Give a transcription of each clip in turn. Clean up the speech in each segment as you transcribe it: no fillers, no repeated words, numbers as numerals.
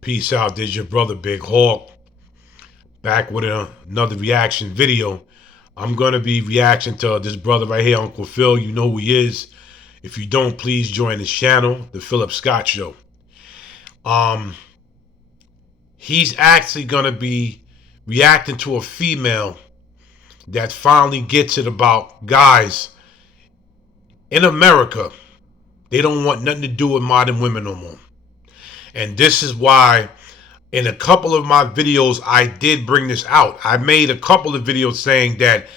Peace out. This is your brother Big Hawk back with another reaction video. I'm going to be reacting to this brother right here, Uncle Phil. You know who he is. If you don't, please join his channel, The Philip Scott Show. He's actually going to be reacting to a female that finally gets it about guys in America. They don't want nothing to do with modern women no more. And this is why in a couple of my videos, I did bring this out. I made a couple of videos saying that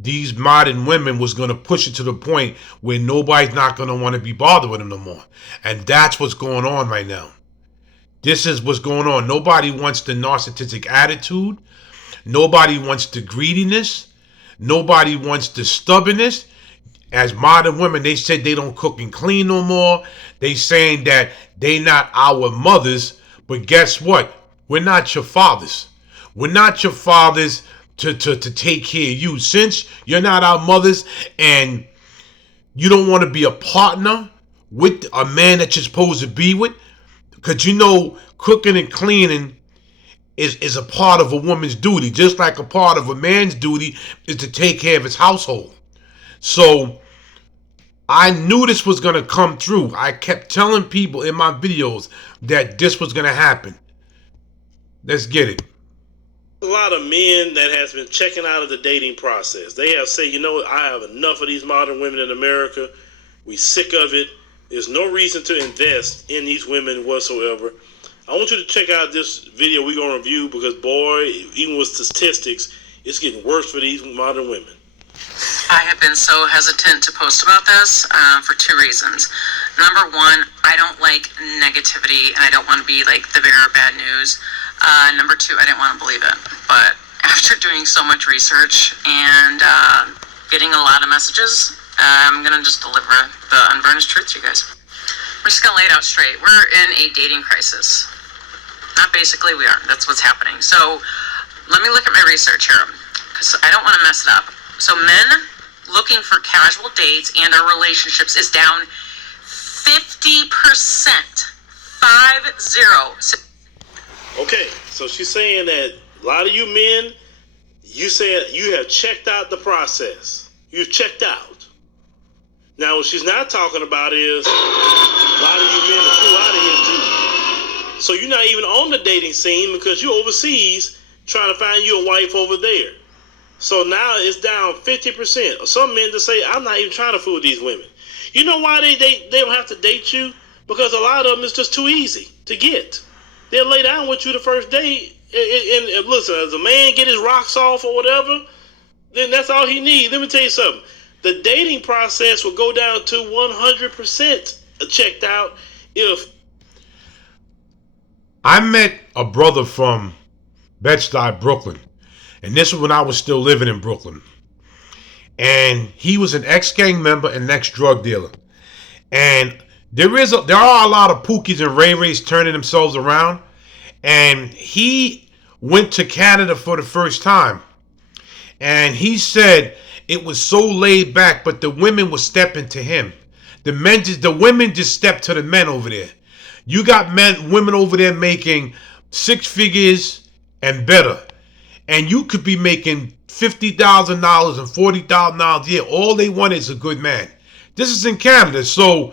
these modern women was going to push it to the point where nobody's not going to want to be bothered with them no more. And that's what's going on right now. This is what's going on. Nobody wants the narcissistic attitude. Nobody wants the greediness. Nobody wants the stubbornness. As modern women, they said they don't cook and clean no more. They saying that they not our mothers. But guess what? We're not your fathers. We're not your fathers to take care of you. Since you're not our mothers and you don't want to be a partner with a man that you're supposed to be with, because you know cooking and cleaning is a part of a woman's duty, just like a part of a man's duty is to take care of his household. So I knew this was going to come through. I kept telling people in my videos that this was going to happen. Let's get it. A lot of men that has been checking out of the dating process. They have said, you know, I have enough of these modern women in America. We sick of it. There's no reason to invest in these women whatsoever. I want you to check out this video we're going to review because, boy, even with statistics, it's getting worse for these modern women. I have been so hesitant to post about this for two reasons. Number one, I don't like negativity and I don't want to be like the bearer of bad news. Number two, I didn't want to believe it. But after doing so much research and getting a lot of messages, I'm going to just deliver the unvarnished truth to you guys. We're just going to lay it out straight. We're in a dating crisis. Not basically, we are. That's what's happening. So let me look at my research here because I don't want to mess it up. So men looking for casual dates and our relationships is down 50%. 50. Okay, so she's saying that a lot of you men, you said you have checked out the process. You've checked out. Now, what she's not talking about is a lot of you men are too out of here too. So you're not even on the dating scene because you're overseas trying to find you a wife over there. So now it's down 50%. Some men just say, I'm not even trying to fool these women. You know why they don't have to date you? Because a lot of them is just too easy to get. They'll lay down with you the first date. And listen, as a man get his rocks off or whatever, then that's all he needs. Let me tell you something. The dating process will go down to 100% checked out if... I met a brother from Bed-Stuy, Brooklyn. And this was when I was still living in Brooklyn. And he was an ex-gang member and ex-drug dealer. And there are a lot of Pookies and Ray Rays turning themselves around. And he went to Canada for the first time. And he said it was so laid back, but the women were stepping to him. The women just stepped to the men over there. You got women over there making 6 figures and better. And you could be making $50,000 and $40,000 a year. All they want is a good man. This is in Canada. So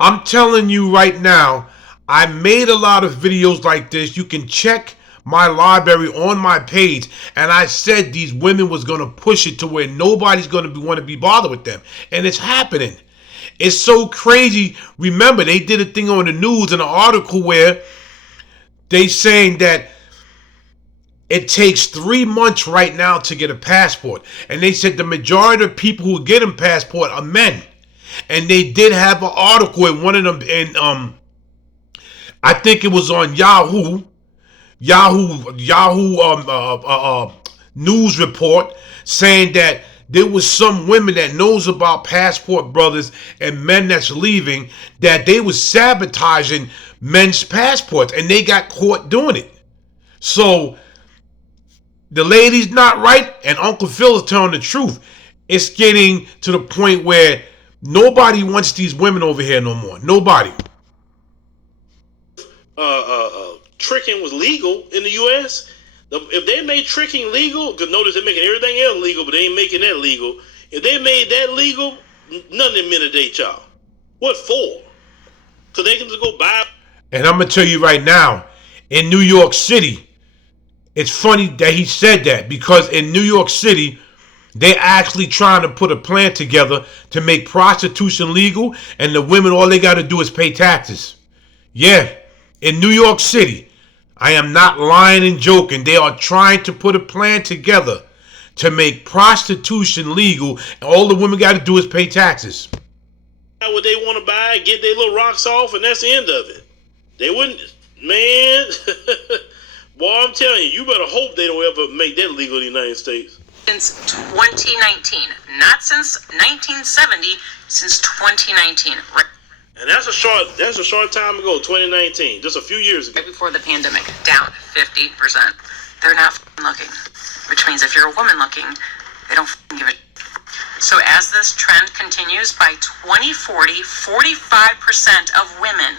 I'm telling you right now, I made a lot of videos like this. You can check my library on my page. And I said these women was going to push it to where nobody's going to want to be bothered with them. And it's happening. It's so crazy. Remember, they did a thing on the news in an article where they saying that it takes 3 months right now to get a passport. And they said the majority of people who get a passport are men. And they did have an article in one of them, and I think it was on Yahoo news report, saying that there was some women that knows about passport brothers and men that's leaving, that they was sabotaging men's passports, and they got caught doing it. So the lady's not right, and Uncle Phil is telling the truth. It's getting to the point where nobody wants these women over here no more. Nobody. tricking was legal in the U.S., if they made tricking legal, because notice they're making everything else legal, but they ain't making that legal. If they made that legal, none of them men would date y'all. What for? Because they can just go buy. And I'm going to tell you right now, in New York City, it's funny that he said that, because in New York City, they're actually trying to put a plan together to make prostitution legal, and the women, all they got to do is pay taxes. Yeah, in New York City, I am not lying and joking. They are trying to put a plan together to make prostitution legal, and all the women got to do is pay taxes. What they want to buy, get their little rocks off, and that's the end of it. They wouldn't, man. Boy, I'm telling you, you better hope they don't ever make that legal in the United States. Since 2019, not since 1970, since 2019. And that's a short time ago, 2019, just a few years ago. Right before the pandemic, down 50%. They're not looking, which means if you're a woman looking, they don't give it. So as this trend continues, by 2040, 45% of women,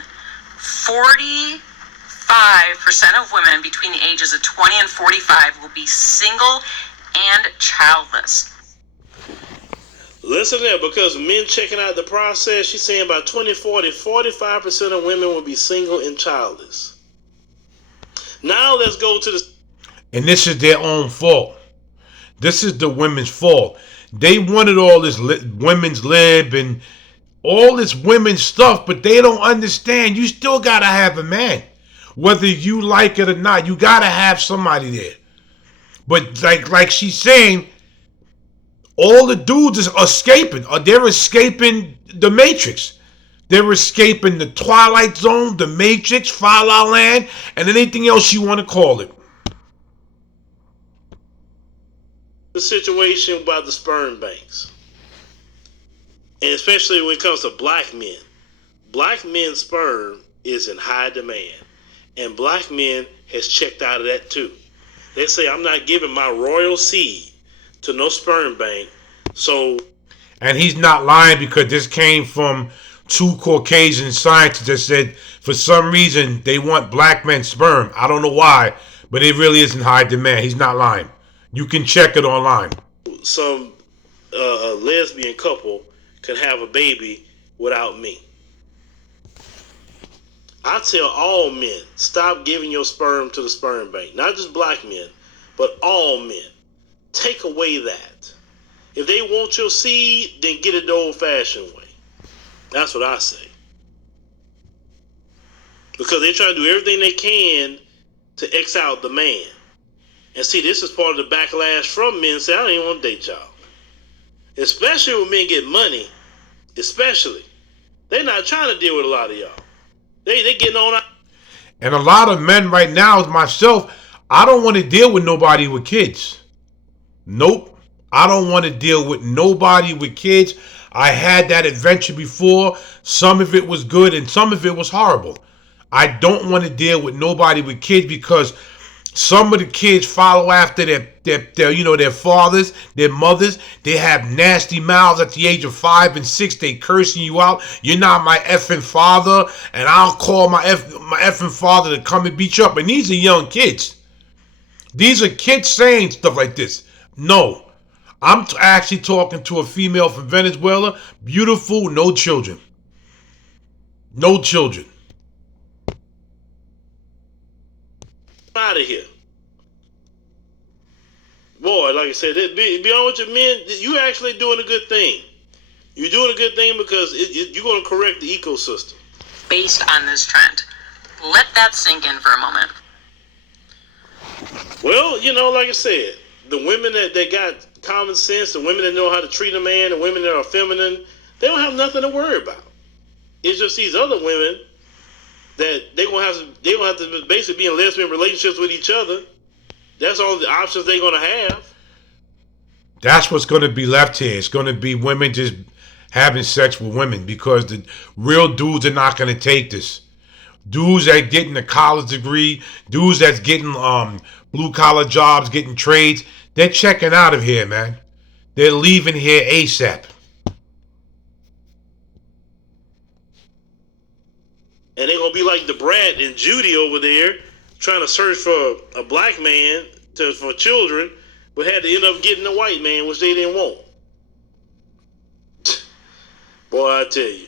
45% of women between the ages of 20 and 45 will be single and childless. Listen there, because men checking out the process, she's saying by 2040, 45% of women will be single and childless. Now let's go to the... And this is their own fault. This is the women's fault. They wanted all this women's lib and all this women's stuff, but they don't understand. You still got to have a man. Whether you like it or not, you got to have somebody there. But like she's saying, all the dudes are escaping. They're escaping the Matrix. They're escaping the Twilight Zone, the Matrix, Fa La Land, and anything else you want to call it. The situation about the sperm banks. And especially when it comes to black men. Black men's sperm is in high demand. And black men has checked out of that too. They say, I'm not giving my royal seed to no sperm bank. So, and he's not lying, because this came from two Caucasian scientists that said for some reason they want black men's sperm. I don't know why, but it really is in high demand. He's not lying. You can check it online. Some lesbian couple can have a baby without me. I tell all men, stop giving your sperm to the sperm bank. Not just black men, but all men. Take away that. If they want your seed, then get it the old-fashioned way. That's what I say. Because they're trying to do everything they can to X out the man. And see, this is part of the backlash from men say, I don't even want to date y'all. Especially when men get money. Especially. They're not trying to deal with a lot of y'all. They getting on out. And a lot of men right now, myself, I don't want to deal with nobody with kids. Nope. I don't want to deal with nobody with kids. I had that adventure before. Some of it was good and some of it was horrible. I don't want to deal with nobody with kids, because some of the kids follow after their fathers, their mothers. They have nasty mouths at the age of 5 and 6. They cursing you out. You're not my effing father, and I'll call my effing father to come and beat you up. And these are young kids. These are kids saying stuff like this. No. I'm actually talking to a female from Venezuela. Beautiful, no children. No children. Out of here. Boy, like I said, be on with your men. You actually doing a good thing. You're doing a good thing because you're going to correct the ecosystem. Based on this trend. Let that sink in for a moment. Well, like I said, the women that got common sense, the women that know how to treat a man, the women that are feminine, they don't have nothing to worry about. It's just these other women that they gonna have to basically be in lesbian relationships with each other. That's all the options they're gonna have. That's what's gonna be left here. It's gonna be women just having sex with women, because the real dudes are not gonna take this. Dudes that getting a college degree, dudes that's getting blue collar jobs, getting trades, they're checking out of here, man. They're leaving here ASAP. And they're going to be like the Brat and Judy over there, trying to search for a black man for children, but had to end up getting a white man, which they didn't want. Boy, I tell you,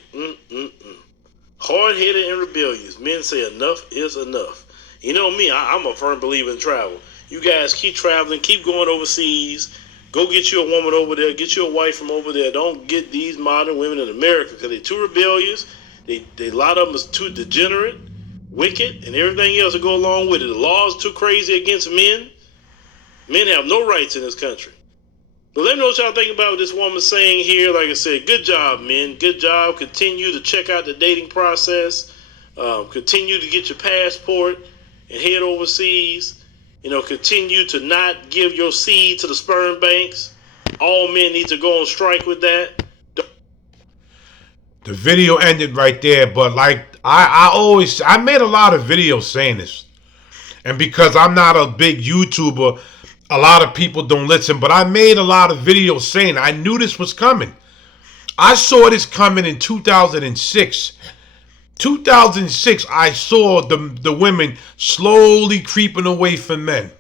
hard-headed and rebellious. Men say enough is enough. You know me, I'm a firm believer in travel. You guys keep traveling, keep going overseas. Go get you a woman over there, get you a wife from over there. Don't get these modern women in America because they're too rebellious. A lot of them is too degenerate, wicked, and everything else that go along with it. The law is too crazy against men. Men have no rights in this country. But let me know what y'all think about what this woman saying here. Like I said, good job, men. Good job. Continue to check out the dating process. Continue to get your passport and head overseas. You know, continue to not give your seed to the sperm banks. All men need to go on strike with that. The video ended right there, but like I made a lot of videos saying this. And because I'm not a big YouTuber, a lot of people don't listen, but I made a lot of videos saying I knew this was coming. I saw this coming in 2006. 2006, I saw the women slowly creeping away from men.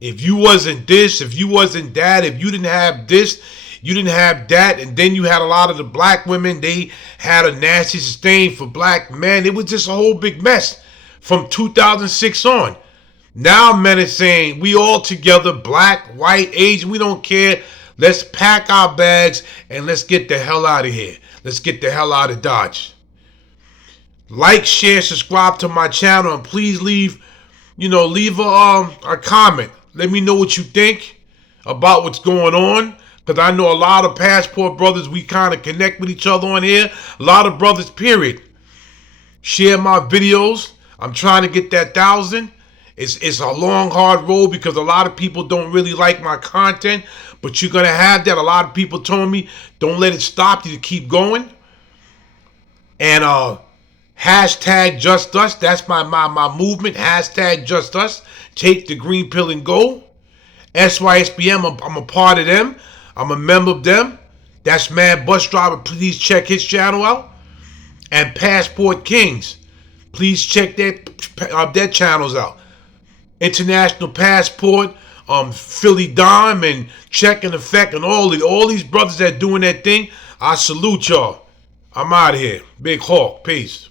If you wasn't this, if you wasn't that, if you didn't have this, you didn't have that, and then you had a lot of the black women, they had a nasty disdain for black men. It was just a whole big mess from 2006 on. Now men are saying, we all together, black, white, Asian, we don't care. Let's pack our bags and let's get the hell out of here. Let's get the hell out of Dodge. Like, share, subscribe to my channel, and please leave a comment. Let me know what you think about what's going on. Because I know a lot of Passport brothers, we kind of connect with each other on here. A lot of brothers, period. Share my videos. I'm trying to get that 1,000. It's a long, hard road because a lot of people don't really like my content. But you're going to have that. A lot of people told me, don't let it stop you to keep going. And hashtag Just Us. That's my movement. Hashtag Just Us. Take the green pill and go. SYSBM, I'm a part of them. I'm a member of them. That's Mad Bus Driver. Please check his channel out. And Passport Kings. Please check their channels out. International Passport, Philly Dime, and Check and Effect, and all these brothers that doing that thing. I salute y'all. I'm out of here. Big Hawk. Peace.